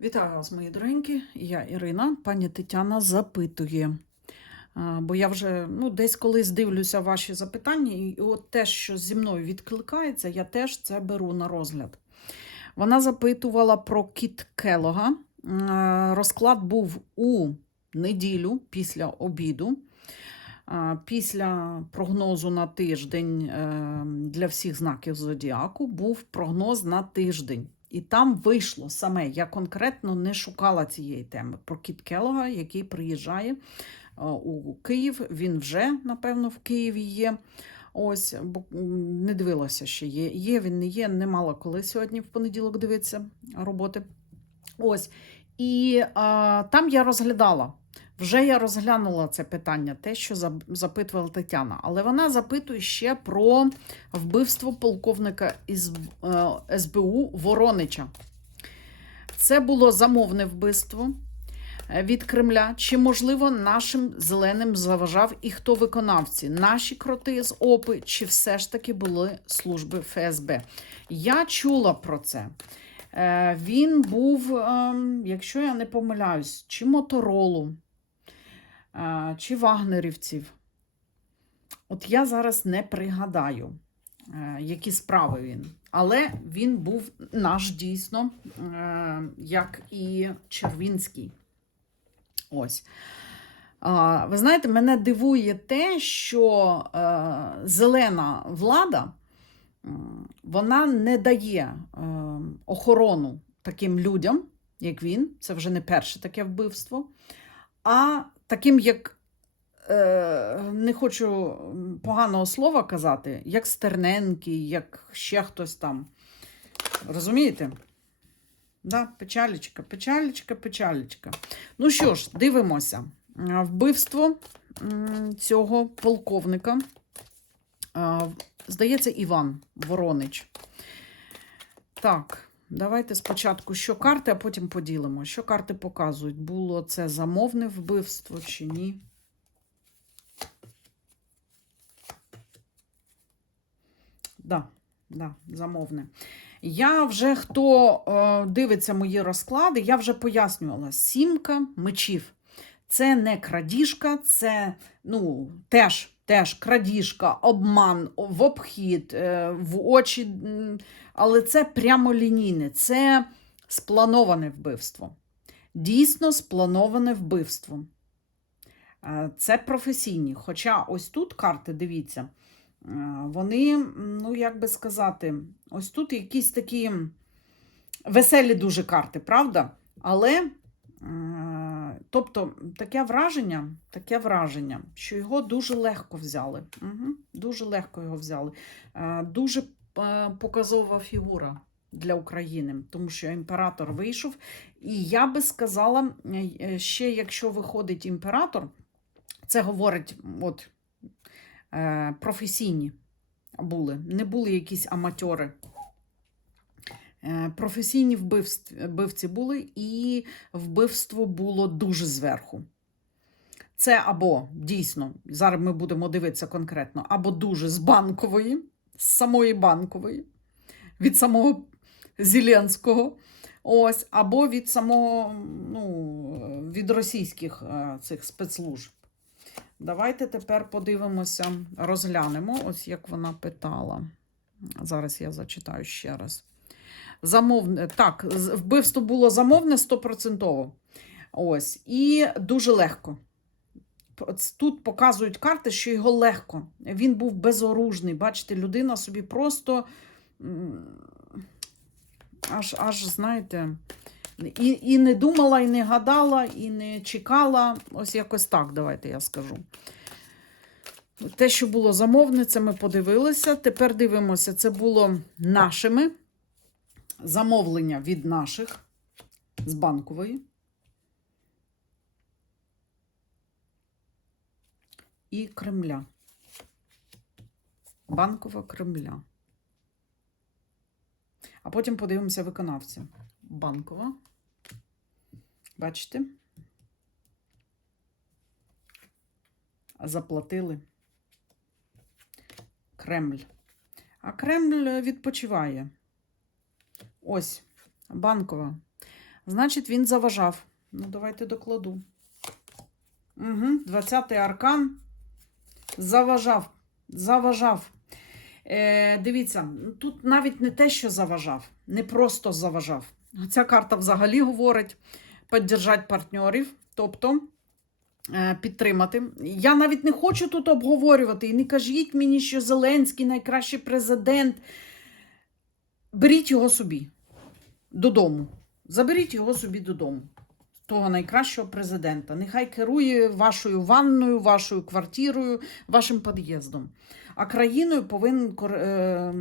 Вітаю вас, мої доренькі. Я Ірина. Пані Тетяна запитує. Бо я вже ну, десь колись дивлюся ваші запитання, і от те, що зі мною відкликається, я теж це беру на розгляд. Вона запитувала про кіт Келога. Розклад був у неділю після обіду. Після прогнозу на тиждень е, для всіх знаків зодіаку був прогноз на тиждень. І там вийшло саме. Я конкретно не шукала цієї теми про Кіт Келога, який приїжджає е, у Київ. Він вже, напевно, в Києві є. Ось, бо не дивилася, ще є. Є він, не є, не мала коли сьогодні в понеділок дивитися роботи. Ось. І а, там я розглядала. Вже я розглянула це питання, те, що запитувала Тетяна. Але вона запитує ще про вбивство полковника із е, СБУ Воронича. Це було замовне вбивство е, від Кремля. Чи, можливо, нашим зеленим заважав і хто виконавці? Наші кроти з ОПИ, чи все ж таки були служби ФСБ? Я чула про це. Е, Він був, ем, якщо я не помиляюсь, чи Моторолу, чи вагнерівців. От я зараз не пригадаю, е, які справи він. Але він був наш дійсно, е, як і Червінський. Ось. Ви знаєте, мене дивує те, що е, зелена влада вона не дає охорону таким людям, як він. Це вже не перше таке вбивство. А таким, як е, не хочу поганого слова казати, як Стерненкий, як ще хтось там. Розумієте? Да, печалечка, печалечка, печалечка. Ну що ж, дивимося. А, Вбивство цього полковника. Здається, Іван Воронич. Так, давайте спочатку, що карти, а потім поділимо. Що карти показують? Було це замовне вбивство чи ні? Да, да, замовне. Я вже хто е, дивиться мої розклади, я вже пояснювала: сімка мечів. Це не крадіжка, це ну, теж, теж крадіжка, обман, в обхід, е, в очі, але це прямолінійне, це сплановане вбивство. Дійсно сплановане вбивство. Е, Це професійні. Хоча ось тут карти, дивіться, е, вони, ну як би сказати, ось тут якісь такі веселі дуже карти, правда? Але, тобто, таке враження, таке враження, що його дуже легко взяли. Угу, дуже легко його взяли. Е, Дуже е, показова фігура для України, тому що імператор вийшов. І я би сказала, е, ще якщо виходить імператор, це говорить, от е, професійні були, не були якісь аматьори. Е, Професійні вбивці були, і вбивство було дуже зверху. Це або дійсно, зараз ми будемо дивитися конкретно, або дуже з банкової, з самої банкової, від самого Зеленського, ось, або від самого, ну, від російських е, цих спецслужб. Давайте тепер подивимося, розглянемо, ось як вона питала. Зараз я зачитаю ще раз. Замовне, так, вбивство було замовне 100%. Ось, і дуже легко. Тут показують карти, що його легко. Він був безоружний. Бачите, людина собі просто аж, аж знаєте, і, і не думала, і не гадала, і не чекала. Ось якось так, давайте я скажу. Те, що було замовне, це ми подивилися. Тепер дивимося, це було нашими замовлення від наших з банкової. І Кремля. Банкова Кремля. А потім подивимося виконавця. Банкова. Бачите? Заплатили. Кремль. А Кремль відпочиває. Ось, банкова. Значить, він заважав. Ну, давайте докладу. Угу, 20-й аркан. Заважав. Заважав. Е, дивіться, тут навіть не те, що заважав, не просто заважав. Ця карта взагалі говорить підтримати партнерів, тобто е, підтримати. Я навіть не хочу тут обговорювати. І не кажіть мені, що Зеленський найкращий президент. Беріть його собі додому. Заберіть його собі додому. Того найкращого президента. Нехай керує вашою ванною, вашою квартирою, вашим під'їздом. А країною повинен е,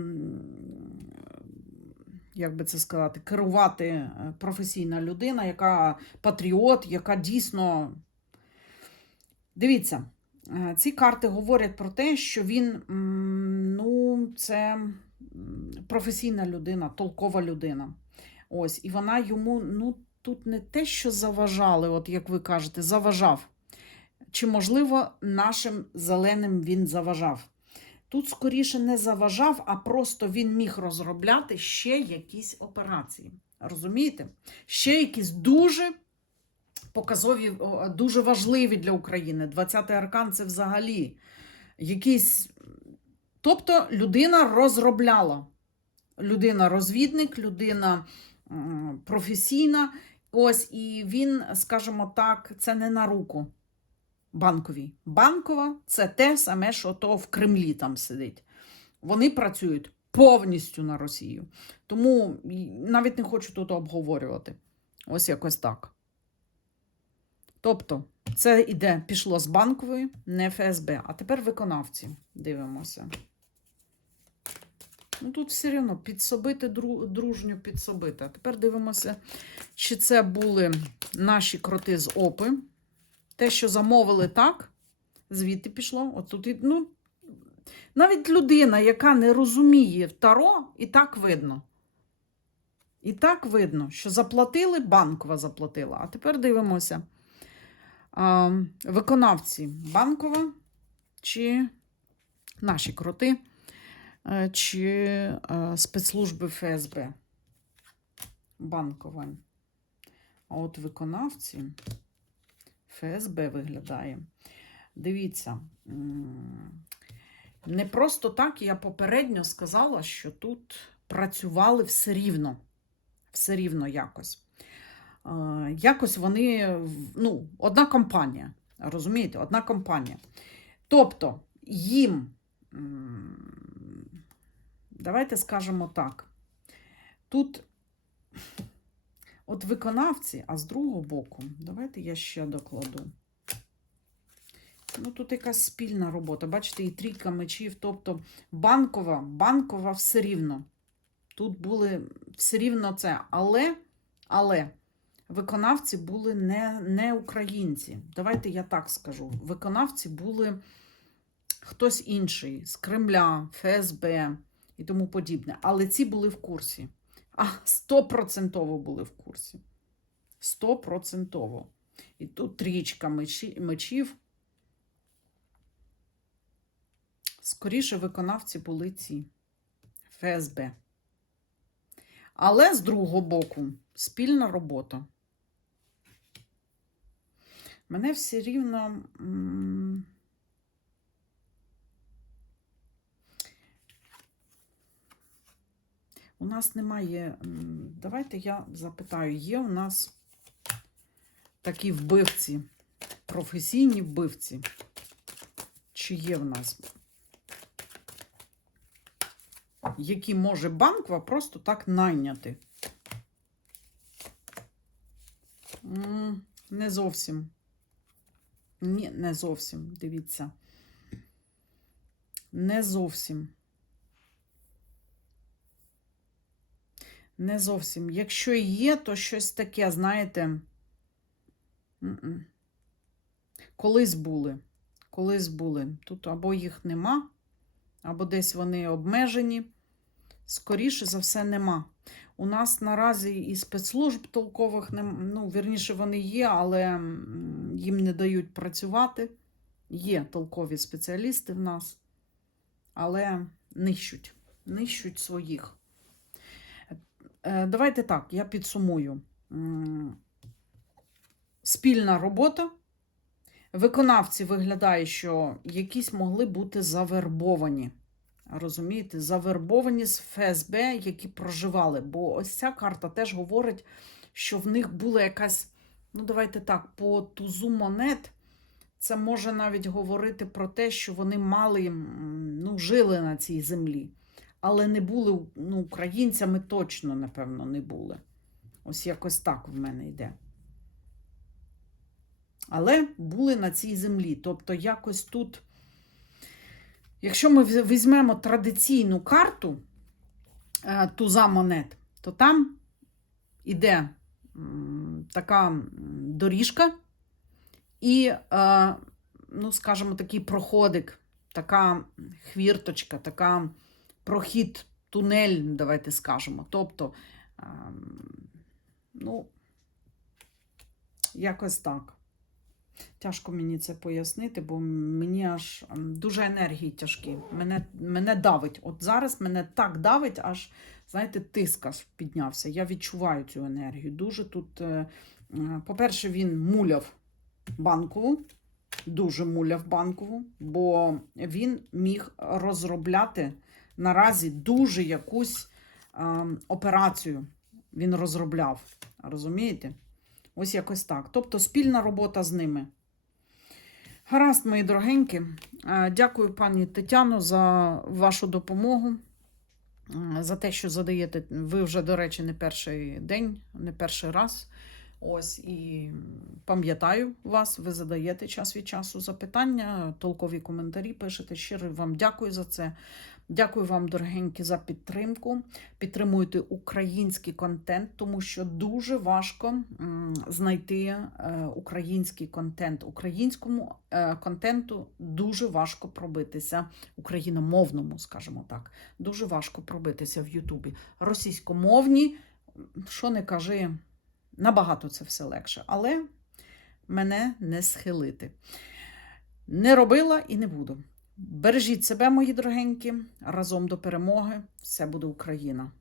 як би це сказати, керувати е, професійна людина, яка патріот, яка дійсно. Дивіться, е, ці карти говорять про те, що він ну, це професійна людина, толкова людина. Ось, і вона йому ну, тут не те, що заважали, от як ви кажете, заважав. Чи, можливо, нашим зеленим він заважав? Тут скоріше не заважав, а просто він міг розробляти ще якісь операції. Розумієте? Ще якісь дуже показові, дуже важливі для України. 20-й аркан це взагалі якийсь. Тобто людина розробляла. Людина розвідник, людина професійна. Ось, і він, скажімо так, це не на руку банковій. Банкова це те саме, що то в Кремлі там сидить. Вони працюють повністю на Росію. Тому навіть не хочу тут обговорювати. Ось якось так. Тобто, це іде, пішло з банкової, не ФСБ. А тепер виконавці. Дивимося. Ну, тут все одно підсобити, дру- дружньо підсобити. А тепер дивимося, чи це були наші кроти з ОПи. Те, що замовили так, звідти пішло. От тут, ну, навіть людина, яка не розуміє Таро, і так видно. І так видно, що заплатили, банкова заплатила. А тепер дивимося. Виконавці банкова чи наші кроти, чи е, спецслужби ФСБ. Банкова. А от виконавці. ФСБ виглядає. Дивіться, не просто так я попередньо сказала, що тут працювали все рівно. Все рівно якось. Е, Якось вони, ну, одна компанія. Розумієте, одна компанія. Тобто їм, давайте скажемо так, тут От виконавці, а з другого боку, давайте я ще докладу. Ну, тут якась спільна робота. Бачите, і трійка мечів, тобто банкова, банкова все рівно. Тут були все рівно це. Але, але виконавці були не, не українці. Давайте я так скажу. Виконавці були хтось інший з Кремля, ФСБ і тому подібне. Але ці були в курсі. А стопроцентово були в курсі. Стопроцентово. І тут трічка мечів. Скоріше виконавці були ці ФСБ. Але з другого боку, спільна робота. Мене все рівно. У нас немає. Давайте я запитаю, є у нас такі вбивці, професійні вбивці? Чи є в нас? Які може банква просто так найняти? Не зовсім. Ні, не зовсім. Дивіться. Не зовсім. Не зовсім. Якщо є, то щось таке, знаєте. Колись були. Колись були. Тут або їх нема, або десь вони обмежені. Скоріше за все, нема. У нас наразі і спецслужб толкових нем... ну, вірніше, вони є, але їм не дають працювати. Є толкові спеціалісти в нас, але нищуть, нищуть своїх. Е, Давайте так, я підсумую. спільна робота. Виконавці виглядає, що якісь могли бути завербовані. Розумієте, завербовані з ФСБ, які проживали. Бо ось ця карта теж говорить, що в них була якась, ну давайте так, по тузу монет. Це може навіть говорити про те, що вони мали, ну, жили на цій землі, але не були ну, українцями точно, напевно, не були. Ось якось так в мене йде. Але були на цій землі. Тобто, якось тут, якщо ми візьмемо традиційну карту е, туза монет, то там іде така доріжка і, е, ну, скажімо, такий проходик, така хвірточка, така прохід, тунель, давайте скажемо. Тобто, ем, ну, якось так. Тяжко мені це пояснити, бо мені аж ем, дуже енергії тяжкі. Мене, мене давить. От зараз мене так давить, аж, знаєте, тиск піднявся. Я відчуваю цю енергію. Дуже тут, е, е, по-перше, він муляв банкову, дуже муляв банкову, бо він міг розробляти наразі дуже якусь ем, операцію. Він розробляв. Розумієте? Ось якось так. Тобто спільна робота з ними. Гаразд, мої дорогенькі. Е, Дякую, пані Тетяно, за вашу допомогу, е, за те, що задаєте. Ви вже, до речі, не перший день, не перший раз. Ось і пам'ятаю вас, ви задаєте час від часу запитання, толкові коментарі пишете. Щиро вам дякую за це. Дякую вам, дорогенькі, за підтримку. Підтримуйте український контент, тому що дуже важко знайти е, український контент. Українському е, контенту дуже важко пробитися, україномовному, скажімо так. Дуже важко пробитися в Ютубі. Російськомовні, що не кажи, набагато це все легше. Але мене не схилити. Не робила і не буду. Бережіть себе, мої дорогенькі, разом до перемоги. Все буде Україна!